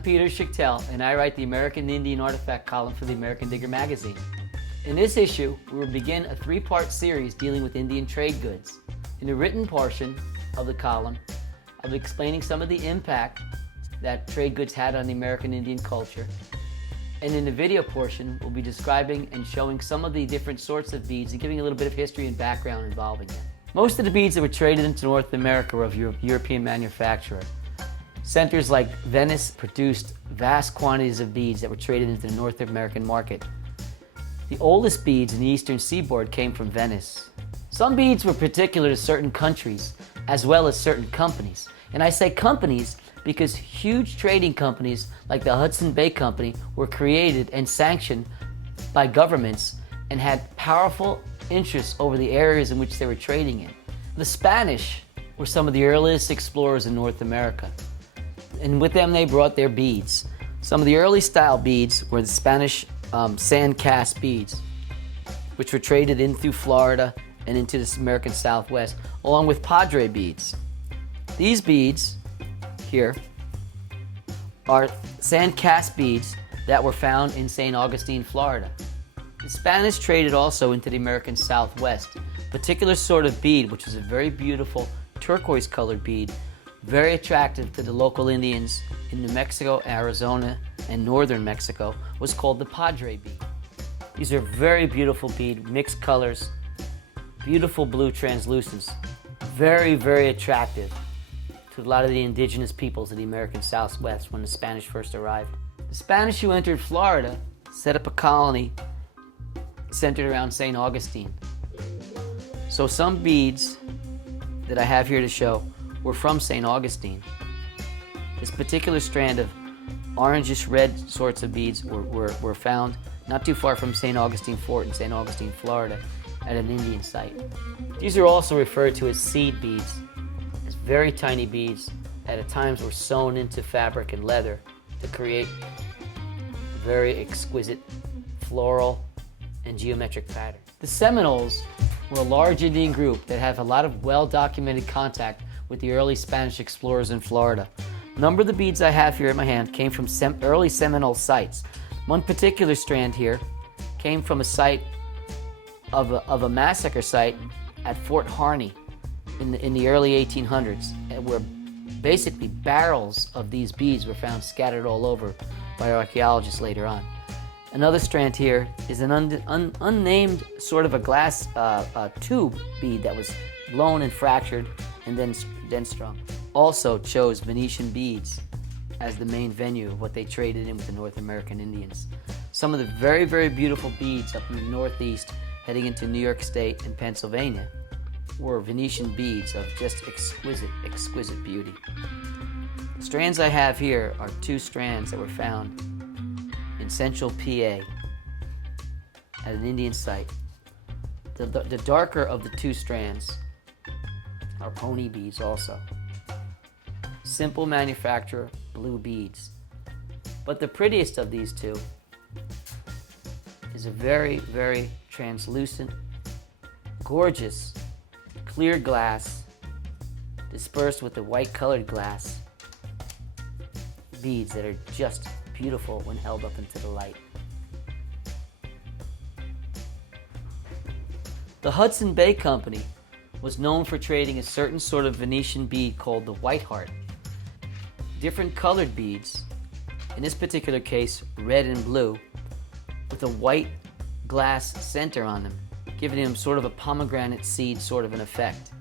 I'm Peter Schichtel, and I write the American Indian Artifact column for the American Digger magazine. In this issue, we will begin a three-part series dealing with Indian trade goods. In the written portion of the column, I'll be explaining some of the impact that trade goods had on the American Indian culture. And in the video portion, we'll be describing and showing some of the different sorts of beads and giving a little bit of history and background involving them. Most of the beads that were traded into North America were of European manufacture. Centers like Venice produced vast quantities of beads that were traded into the North American market. The oldest beads in the eastern seaboard came from Venice. Some beads were particular to certain countries, as well as certain companies. And I say companies because huge trading companies like the Hudson Bay Company were created and sanctioned by governments and had powerful interests over the areas in which they were trading in. The Spanish were some of the earliest explorers in North America, and with them they brought their beads. Some of the early style beads were the Spanish sand cast beads, which were traded in through Florida and into the American Southwest, along with Padre beads. These beads here are sand cast beads that were found in St. Augustine, Florida. The Spanish traded also into the American Southwest. A particular sort of bead, which is a very beautiful turquoise colored bead, very attractive to the local Indians in New Mexico, Arizona, and northern Mexico, was called the Padre bead. These are very beautiful bead, mixed colors, beautiful blue translucence, very, very attractive to a lot of the indigenous peoples of the American Southwest when the Spanish first arrived. The Spanish who entered Florida set up a colony centered around St. Augustine. So some beads that I have here to show were from St. Augustine. This particular strand of orangish red sorts of beads were found not too far from St. Augustine Fort in St. Augustine, Florida, at an Indian site. These are also referred to as seed beads. It's very tiny beads that at times were sewn into fabric and leather to create very exquisite floral and geometric pattern. The Seminoles were a large Indian group that have a lot of well-documented contact with the early Spanish explorers in Florida. A number of the beads I have here in my hand came from early Seminole sites. One particular strand here came from a site of a massacre site at Fort Harney in the early 1800s, where basically barrels of these beads were found scattered all over by archaeologists later on. Another strand here is an unnamed sort of a glass tube bead that was blown and fractured and then strung. Also chose Venetian Beads as the main venue of what they traded in with the North American Indians. Some of the very, very beautiful beads up in the Northeast heading into New York State and Pennsylvania were Venetian beads of just exquisite, exquisite beauty. The strands I have here are two strands that were found in central PA at an Indian site. The darker of the two strands are pony beads also. Simple manufacture, blue beads. But the prettiest of these two is a very, very translucent, gorgeous, clear glass dispersed with the white colored glass beads that are just beautiful when held up into the light. The Hudson Bay Company was known for trading a certain sort of Venetian bead called the white heart. Different colored beads, in this particular case red and blue, with a white glass center on them, giving them sort of a pomegranate seed sort of an effect.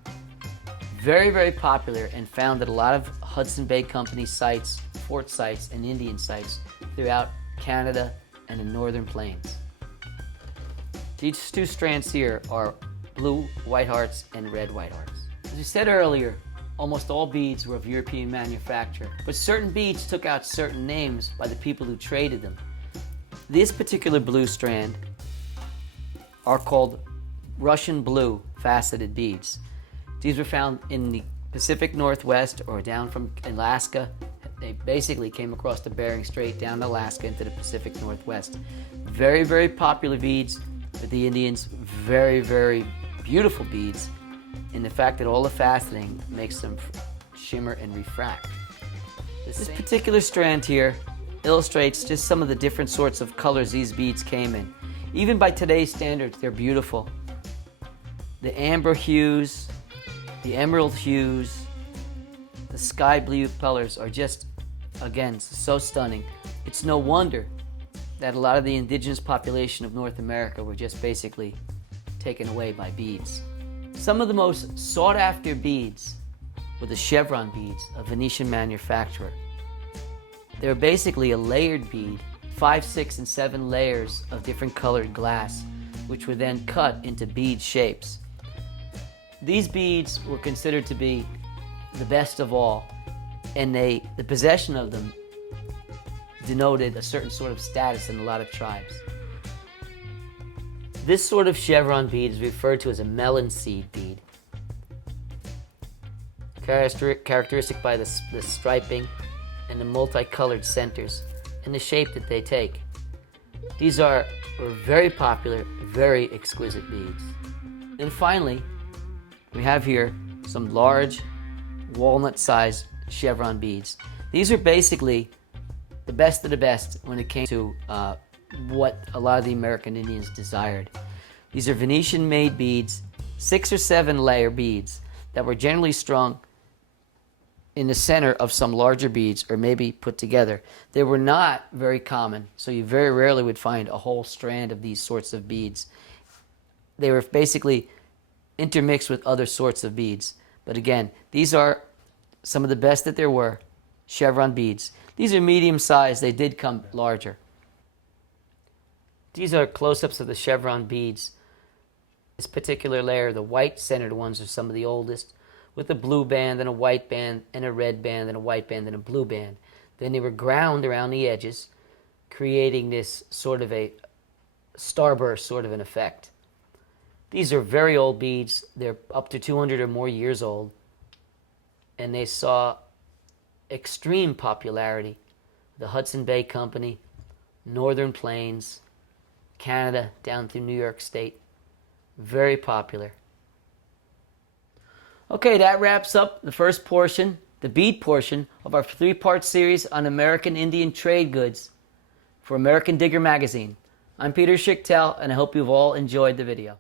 Very, very popular and found at a lot of Hudson Bay Company sites, fort sites, and Indian sites throughout Canada and the northern plains. These two strands here are blue white hearts and red white hearts. As we said earlier, almost all beads were of European manufacture, but certain beads took out certain names by the people who traded them. This particular blue strand are called Russian blue faceted beads. These were found in the Pacific Northwest or down from Alaska. They basically came across the Bering Strait down to Alaska into the Pacific Northwest. Very, very popular beads with the Indians, very, very beautiful beads, and the fact that all the faceting makes them shimmer and refract. This particular strand here illustrates just some of the different sorts of colors these beads came in. Even by today's standards, they're beautiful. The amber hues, the emerald hues, the sky blue colors are just, again, so stunning. It's no wonder that a lot of the indigenous population of North America were just basically taken away by beads. Some of the most sought after beads were the Chevron beads, a Venetian manufacturer. They're basically a layered bead, 5, 6, and 7 layers of different colored glass, which were then cut into bead shapes. These beads were considered to be the best of all, and the possession of them denoted a certain sort of status in a lot of tribes. This sort of chevron bead is referred to as a melon seed bead. Characteristic by the striping and the multicolored centers and the shape that they take. These were very popular, very exquisite beads. And finally, we have here some large walnut-sized chevron beads. These are basically the best of the best when it came to what a lot of the American Indians desired. These are Venetian-made beads, 6 or 7 layer beads that were generally strung in the center of some larger beads or maybe put together. They were not very common, so you very rarely would find a whole strand of these sorts of beads. They were basically intermixed with other sorts of beads. But again, these are some of the best that there were, chevron beads. These are medium-sized. They did come larger. These are close-ups of the chevron beads. This particular layer, the white-centered ones, are some of the oldest, with a blue band and a white band and a red band and a white band and a blue band. Then they were ground around the edges, creating this sort of a starburst sort of an effect. These are very old beads. They're up to 200 or more years old, and they saw extreme popularity. The Hudson Bay Company, Northern Plains, Canada, down through New York State. Very popular. Okay, that wraps up the first portion, the bead portion, of our 3-part series on American Indian trade goods for American Digger magazine. I'm Peter Schichtel, and I hope you've all enjoyed the video.